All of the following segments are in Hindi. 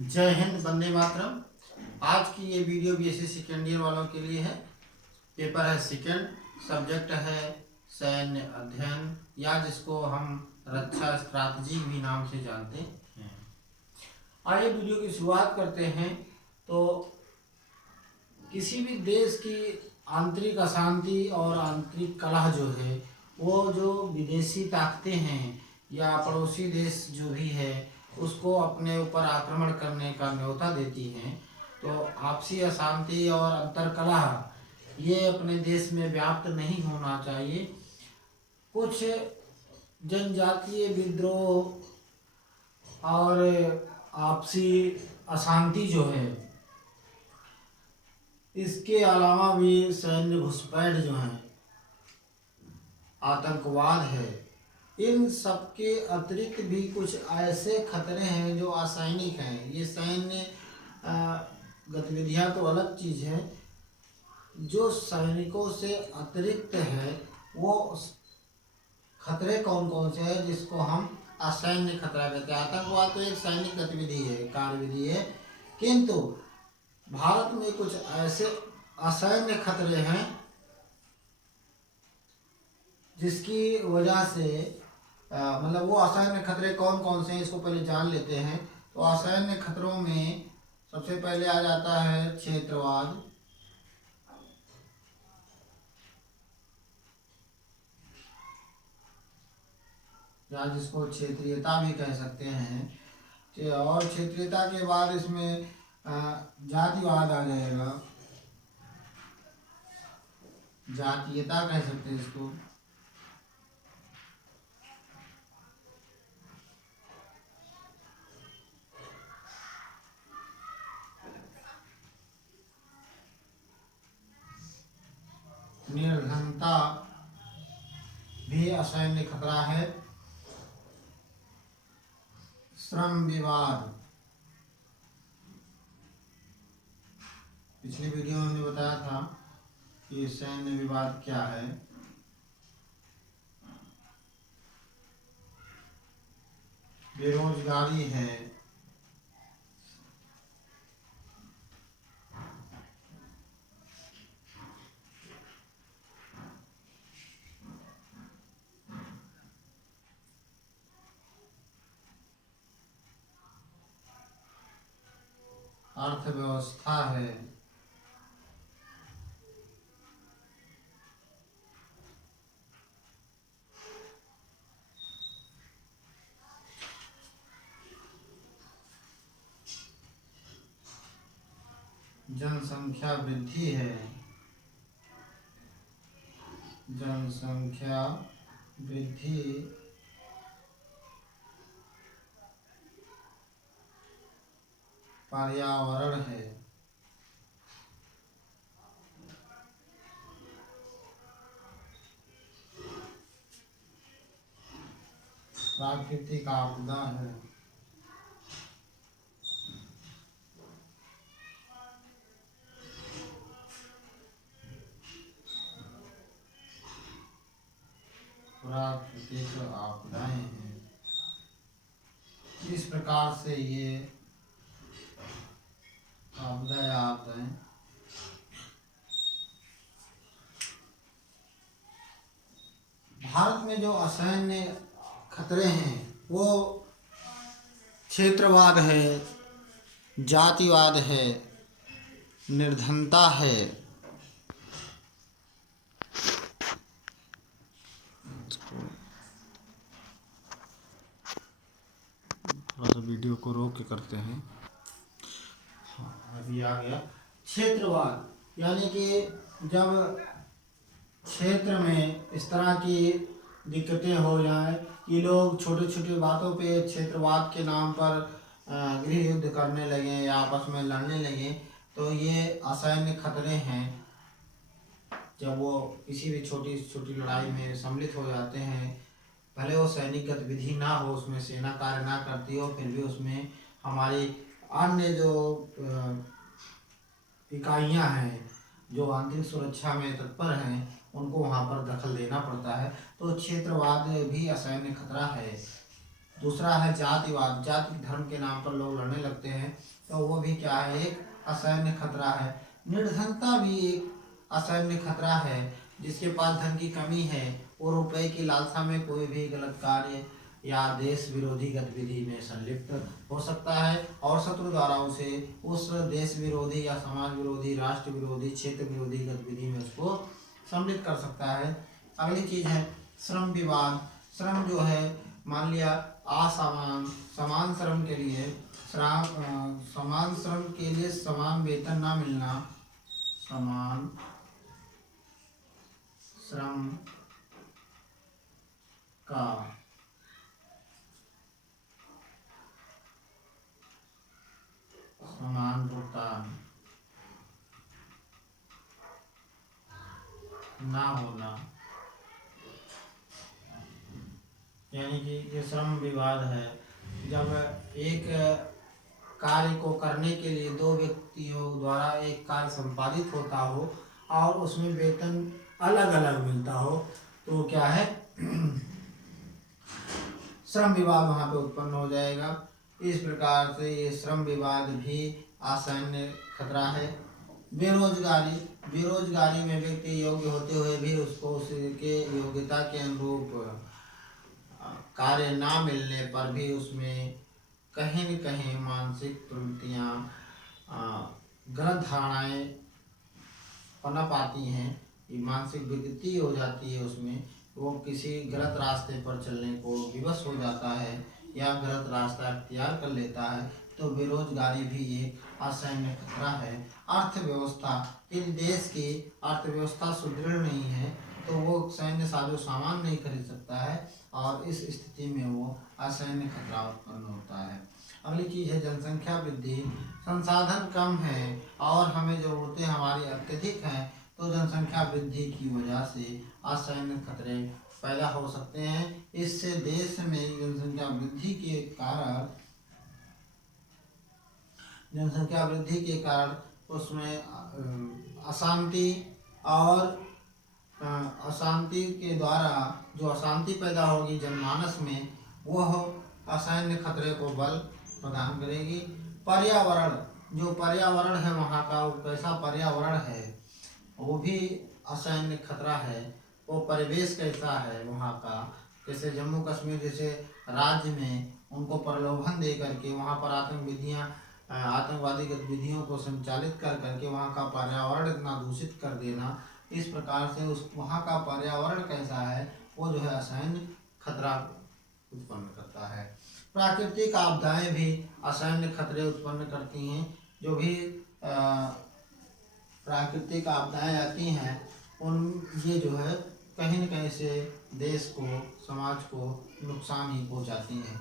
जय हिंद, वंदे मातरम। आज की ये वीडियो बीएससी सेकेंड ईयर वालों के लिए है। पेपर है सेकेंड, सब्जेक्ट है सैन्य अध्ययन या जिसको हम रक्षा स्ट्रैटेजी भी नाम से जानते हैं। आइए वीडियो की शुरुआत करते हैं। तो किसी भी देश की आंतरिक अशांति और आंतरिक कलह जो है वो जो विदेशी ताकतें हैं या पड़ोसी देश जो भी है उसको अपने ऊपर आक्रमण करने का न्योता देती हैं। तो आपसी अशांति और अंतर्कलह ये अपने देश में व्याप्त नहीं होना चाहिए। कुछ जनजातीय विद्रोह और आपसी अशांति जो है, इसके अलावा भी सैन्य घुसपैठ जो है, आतंकवाद है, इन सबके अतिरिक्त भी कुछ ऐसे खतरे हैं जो असैनिक हैं। ये सैन्य गतिविधियां तो अलग चीज़ है, जो सैनिकों से अतिरिक्त है वो खतरे कौन कौन से हैं जिसको हम असैन्य खतरा कहते हैं। आतंकवाद तो एक सैनिक गतिविधि है, कार्यविधि है, किंतु भारत में कुछ ऐसे असैन्य खतरे हैं जिसकी वजह से मतलब वो असैन्य खतरे कौन कौन से हैं इसको पहले जान लेते हैं। तो असैन्य खतरों में सबसे पहले आ जाता है क्षेत्रवाद, या जिसको क्षेत्रीयता भी कह सकते हैं। और क्षेत्रीयता के बाद इसमें जातिवाद आ जाएगा, जातीयता कह सकते हैं इसको। निर्धनता भी असैन्य खतरा है। श्रम विवाद, पिछली वीडियो में हमने बताया था कि सैन्य विवाद क्या है। बेरोजगारी है, अर्थव्यवस्था है, जनसंख्या वृद्धि है, जनसंख्या वृद्धि, पर्यावरण है, प्राकृतिक आपदा है, प्राकृतिक आपदाएं हैं। इस प्रकार से ये आपदाएं आते हैं। भारत में जो असैन्य खतरे हैं वो क्षेत्रवाद है, जातिवाद है, निर्धनता है, थोड़ा सा वीडियो को रोक के करते हैं। हाँ, अभी आ गया क्षेत्रवाद, यानी कि जब क्षेत्र में इस तरह की दिक्कतें हो जाए कि लोग छोटे छोटे बातों पे क्षेत्रवाद के नाम पर गृह युद्ध करने लगे या आपस में लड़ने लगे, तो ये असैन्य खतरे हैं। जब वो किसी भी छोटी छोटी लड़ाई में सम्मिलित हो जाते हैं, भले वो सैनिक गतिविधि ना हो, उसमें सेना कार्य ना करती हो, फिर भी उसमें हमारी अन्य जो इकाइयां हैं जो आंतरिक सुरक्षा में तत्पर हैं उनको वहाँ पर दखल देना पड़ता है। तो क्षेत्रवाद भी असैन्य खतरा है। दूसरा है जातिवाद, जाति धर्म के नाम पर लोग लड़ने लगते हैं, तो वो भी क्या है, एक असैन्य खतरा है। निर्धनता भी एक असैन्य खतरा है। जिसके पास धन की कमी है वो रुपए की लालसा में कोई भी गलत कार्य या देश विरोधी गतिविधि में संलिप्त हो सकता है और शत्रु द्वारा उसे उस देश विरोधी या समाज विरोधी, राष्ट्र विरोधी, क्षेत्र विरोधी गतिविधि में उसको सम्मिलित कर सकता है। अगली चीज है श्रम विवाद। श्रम जो है, मान लिया समान श्रम के लिए समान श्रम के लिए समान वेतन ना मिलना, समान श्रम का समान भुगतान ना होना, यानी कि ये श्रम विवाद है। जब एक कार्य को करने के लिए दो व्यक्तियों द्वारा एक कार्य संपादित होता हो और उसमें वेतन अलग अलग मिलता हो, तो क्या है, श्रम विवाद वहाँ पे उत्पन्न हो जाएगा। इस प्रकार से ये श्रम विवाद भी असैन्य खतरा है। बेरोजगारी, बेरोजगारी में व्यक्ति योग्य होते हुए भी उसको उसके योग्यता के अनुरूप कार्य ना मिलने पर भी उसमें कहीं न कहीं मानसिक प्रवृत्तियाँ, गलत धारणाएं पनप आती हैं, मानसिक विकृति हो जाती है उसमें, वो किसी गलत रास्ते पर चलने को विवश हो जाता है या गलत रास्ता अख्तियार कर लेता है। तो बेरोजगारी भी एक असैन्य खतरा है। अर्थव्यवस्था, यदि देश की अर्थव्यवस्था सुदृढ़ नहीं है तो वो सैन्य साजो सामान नहीं खरीद सकता है और इस स्थिति में वो असैन्य खतरा उत्पन्न होता है। अगली चीज़ है जनसंख्या वृद्धि। संसाधन कम है और हमें ज़रूरतें हमारी अत्यधिक हैं, तो जनसंख्या वृद्धि की वजह से असैन्य खतरे पैदा हो सकते हैं। इससे देश में जनसंख्या वृद्धि के कारण उसमें अशांति और अशांति के द्वारा जो अशांति पैदा होगी जनमानस में, वह असैन्य खतरे को बल प्रदान करेगी। पर्यावरण, जो पर्यावरण है वहाँ का, वो कैसा पर्यावरण है वो भी असैन्य खतरा है। वो परिवेश कैसा है वहाँ का, जैसे जम्मू कश्मीर जैसे राज्य में उनको प्रलोभन दे करके वहाँ पर आतंकवादी गतिविधियों को संचालित कर करके वहाँ का पर्यावरण इतना दूषित कर देना, इस प्रकार से उस वहाँ का पर्यावरण कैसा है वो जो है असैन्य खतरा उत्पन्न करता है। प्राकृतिक आपदाएं भी असैन्य खतरे उत्पन्न करती हैं। जो भी प्राकृतिक आपदाएं आती हैं ये जो है कहीं न कहीं से देश को, समाज को नुकसान ही पहुंचाती हैं।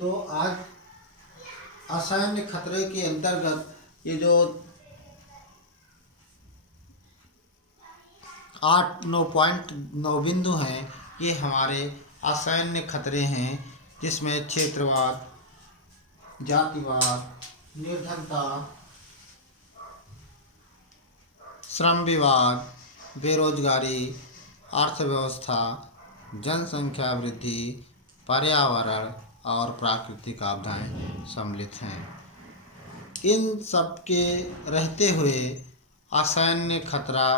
तो आज असैन्य खतरे के अंतर्गत ये जो 8-9 बिंदु हैं, ये हमारे असैन्य खतरे हैं, जिसमें क्षेत्रवाद, जातिवाद, निर्धनता, श्रम विवाद, बेरोजगारी, अर्थव्यवस्था, जनसंख्या वृद्धि, पर्यावरण और प्राकृतिक आपदाएं सम्मिलित हैं। इन सब के रहते हुए असैन्य खतरा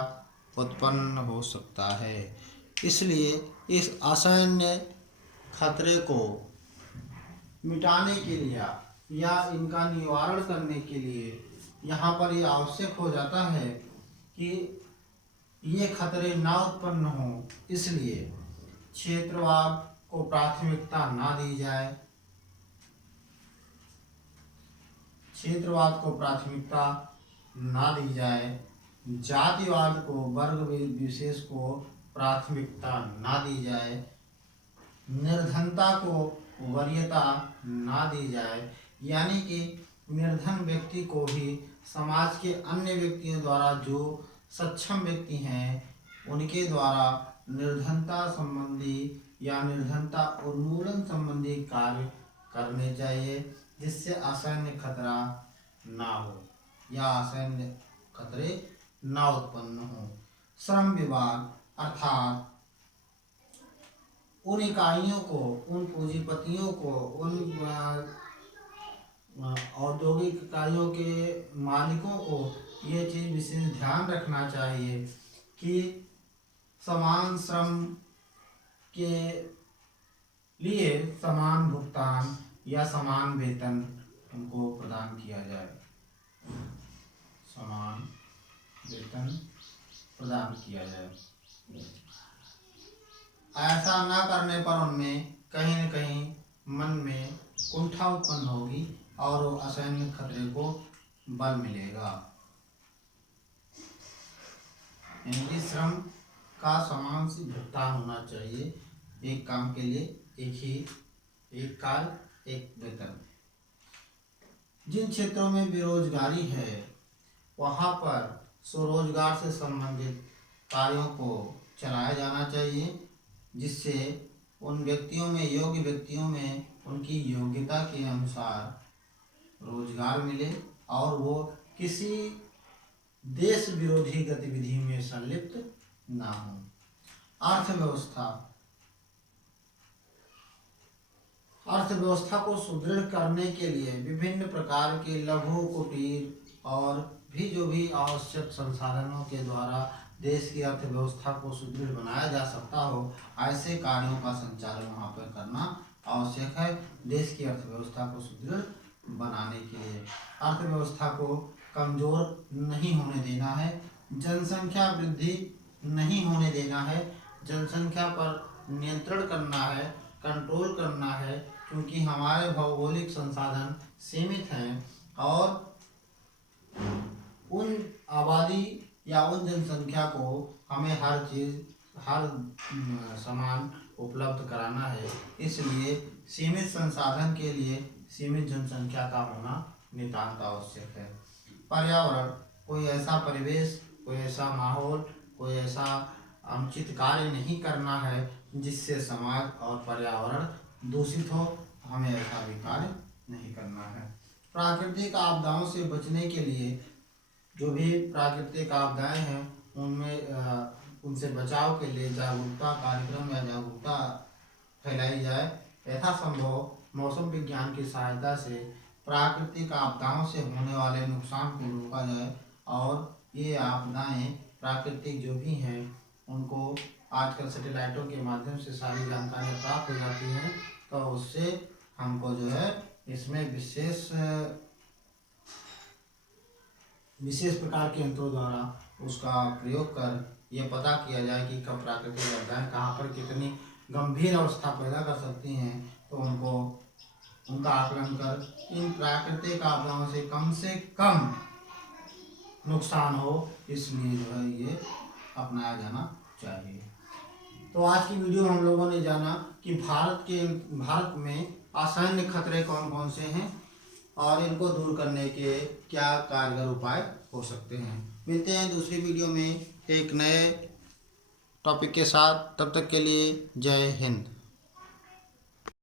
उत्पन्न हो सकता है। इसलिए इस असैन्य खतरे को मिटाने के लिए या इनका निवारण करने के लिए यहाँ पर ये आवश्यक हो जाता है कि ये खतरे ना उत्पन्न हो, इसलिए क्षेत्रवाद को प्राथमिकता ना दी जाए, क्षेत्रवाद को प्राथमिकता ना दी जाए, जातिवाद को, वर्ग विशेष को प्राथमिकता ना दी जाए, निर्धनता को वरीयता ना दी जाए, यानी कि निर्धन व्यक्ति को भी समाज के अन्य व्यक्तियों द्वारा, जो सक्षम व्यक्ति हैं उनके द्वारा निर्धनता संबंधी या निर्धनता उन्मूलन संबंधी कार्य करने चाहिए, जिससे असैन्य खतरा ना हो या असैन्य खतरे ना उत्पन्न हो। श्रम विवाद अर्थात उन इकाइयों को, उन पूंजीपतियों को, उन औद्योगिक इकाइयों के मालिकों को ये चीज़ विशेष ध्यान रखना चाहिए कि समान श्रम के लिए समान भुगतान या समान वेतन उनको प्रदान किया जाए, समान वेतन प्रदान किया जाए। ऐसा न करने पर उनमें कहीं न कहीं मन में कुंठा उत्पन्न होगी और वो असैन्य खतरे को बल मिलेगा। यानी श्रम का समान से भुगतान होना चाहिए, एक काम के लिए एक काल एक वेतन। जिन क्षेत्रों में बेरोजगारी है वहाँ पर स्वरोजगार से संबंधित कार्यों को चलाया जाना चाहिए, जिससे उन व्यक्तियों में, योग्य व्यक्तियों में उनकी योग्यता के अनुसार रोजगार मिले और वो किसी देश विरोधी गतिविधि में संलिप्त ना हो। अर्थव्यवस्था को सुदृढ़ करने के लिए विभिन्न प्रकार के लघु, कुटीर और भी आवश्यक संसाधनों के द्वारा देश की अर्थव्यवस्था को सुदृढ़ बनाया जा सकता हो, ऐसे कार्यों का संचालन वहाँ पर करना आवश्यक है। देश की अर्थव्यवस्था को सुदृढ़ बनाने के लिए अर्थव्यवस्था को कमज़ोर नहीं होने देना है, जनसंख्या वृद्धि नहीं होने देना है, जनसंख्या पर नियंत्रण करना है, कंट्रोल करना है, क्योंकि हमारे भौगोलिक संसाधन सीमित हैं और उन आबादी या उन जनसंख्या को हमें हर चीज़, हर सामान उपलब्ध कराना है। इसलिए सीमित संसाधन के लिए सीमित जनसंख्या का होना नितांत आवश्यक है। पर्यावरण, कोई ऐसा परिवेश, कोई ऐसा माहौल, कोई ऐसा अनुचित कार्य नहीं करना है जिससे समाज और पर्यावरण दूषित हो, हमें ऐसा भी कार्य नहीं करना है। प्राकृतिक आपदाओं से बचने के लिए जो भी प्राकृतिक आपदाएं हैं उनसे बचाव के लिए जागरूकता कार्यक्रम या जागरूकता फैलाई जाए। यथासंभव मौसम विज्ञान की सहायता से प्राकृतिक आपदाओं से होने वाले नुकसान को रोका जाए और ये आपदाएं प्राकृतिक जो भी हैं उनको आजकल सैटेलाइटों के माध्यम से सारी जानकारियाँ प्राप्त हो जाती हैं, तो उससे हमको जो है इसमें विशेष प्रकार के यंत्रों द्वारा उसका प्रयोग कर ये पता किया जाए कि कब प्राकृतिक आपदाएं कहाँ पर कितनी गंभीर अवस्था पैदा कर सकती हैं, तो उनका आकलन कर इन प्राकृतिक आपदाओं से कम नुकसान हो, इसलिए जो है ये अपनाया जाना चाहिए। तो आज की वीडियो में हम लोगों ने जाना कि भारत में असैन्य खतरे कौन कौन से हैं और इनको दूर करने के क्या कारगर उपाय हो सकते हैं। मिलते हैं दूसरी वीडियो में एक नए टॉपिक के साथ, तब तक के लिए जय हिंद।